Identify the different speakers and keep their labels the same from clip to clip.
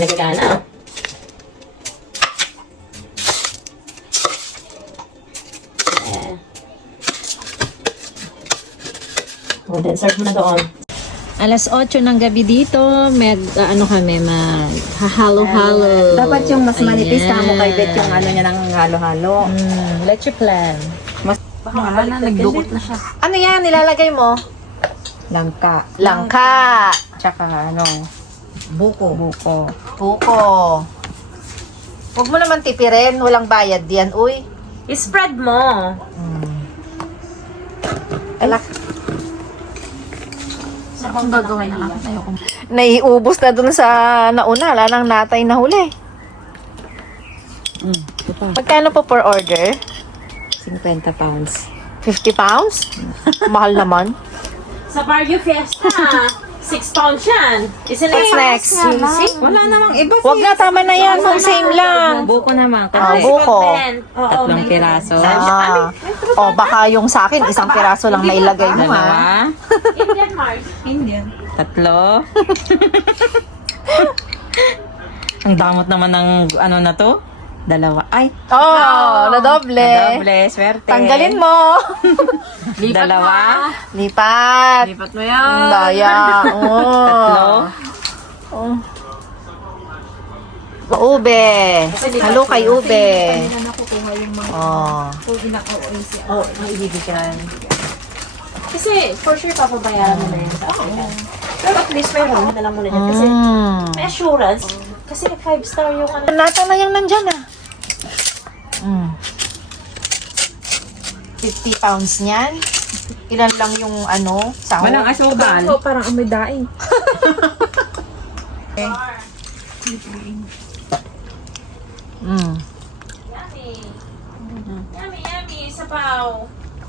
Speaker 1: nagkana. O, then serve mo na doon.
Speaker 2: Alas 8 ng gabi dito, ano kami, halo-halo.
Speaker 3: Dapat yung mas manipis
Speaker 2: Ayan.
Speaker 3: ka mo kay Bet yung ano niya ng halo-halo.
Speaker 2: Let's plan.
Speaker 1: Baka wala na, nagdugot na siya.
Speaker 3: Ano yan? Nilalagay mo? Langka. Langka. Tsaka ano? Buko. Buko. Buko. Huwag mo naman tipirin. Walang bayad yan, uy.
Speaker 1: I-spread mo.
Speaker 3: Alak.
Speaker 1: Ang gagawin na ayoko.
Speaker 3: Naiubos na dun sa nauna. Wala nang natay na huli. Magkano po per order?
Speaker 2: 50 pounds.
Speaker 3: 50 pounds? Mahal naman.
Speaker 1: Sa Barrio Fiesta, 6 pounds yan. Isn't
Speaker 3: What's next?
Speaker 2: Wala namang iba.
Speaker 3: Huwag na, tama na yan. Kung same lang.
Speaker 2: Buko naman.
Speaker 3: Buko.
Speaker 2: Tatlong piraso.
Speaker 3: Oh, baka yung sa akin, isang piraso lang mailagay mo, ha?
Speaker 2: Dalawa.
Speaker 1: Indian Mars.
Speaker 2: Tatlo. Ang damot naman ng ano na to. Dalawa. Ay.
Speaker 3: Oh, na doble.
Speaker 2: Doble. Swerte.
Speaker 3: Tanggalin mo.
Speaker 2: Dalawa.
Speaker 3: Lipat.
Speaker 1: Lipat mo yan.
Speaker 3: Daya.
Speaker 2: Tatlo.
Speaker 3: Oh. Ube. Halo kay ube. Oh.
Speaker 1: Oo, ang ibibigyan. Kasi, for sure, papabayaran mo na yan sa akin. Pero at least, may room na lang muna dyan. Kasi, may assurance. Kasi 5-star yung ano.
Speaker 3: Nata na yung nandyan, ah. 50 pounds niyan. Ilan lang yung ano, sahod?
Speaker 2: Walang asukal.
Speaker 1: Parang amoy daing. Yummy. Yummy, yummy. Sabaw.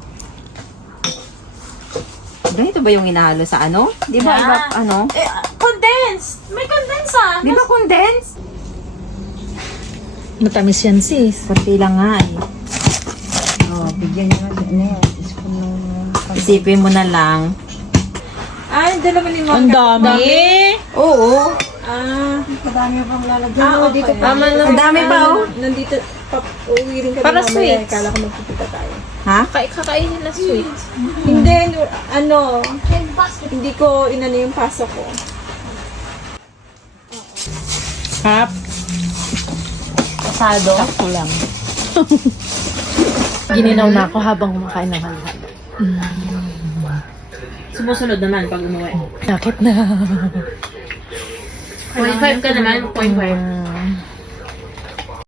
Speaker 2: Ganito ba yung inahalo sa ano? Di ba?
Speaker 1: Yeah.
Speaker 2: Iba, ano?
Speaker 1: Condensed. May condensed ah.
Speaker 2: Di ba condensed?
Speaker 4: Matamis yan, sis.
Speaker 2: Kunti lang nga eh.
Speaker 3: Oh, bigyan niyo na ano yan.
Speaker 2: Isipin mo na lang.
Speaker 1: Ay, dalawa ni Mom.
Speaker 4: Ang dami.
Speaker 2: Oo.
Speaker 1: Ah,
Speaker 3: Madami bang lalagyan
Speaker 1: ah, okay.
Speaker 3: Tama na.
Speaker 2: Ang dami pa oh.
Speaker 1: Nandito, uuwi rin kami
Speaker 4: Para
Speaker 1: mamaya.
Speaker 4: sweets.
Speaker 1: Kala ko magpipita tayo.
Speaker 2: Ha?
Speaker 4: Kakainin na sweet.
Speaker 1: Hindi, ano, hindi ko inano yung pasok ko.
Speaker 4: Hap.
Speaker 3: Pasado.
Speaker 4: Ako lang. Gininaw na ako habang kumakain ng halo-halo.
Speaker 1: Sumusunod naman pag umuwi.
Speaker 4: Sakit na.
Speaker 1: 0.5 ka naman, 0.5.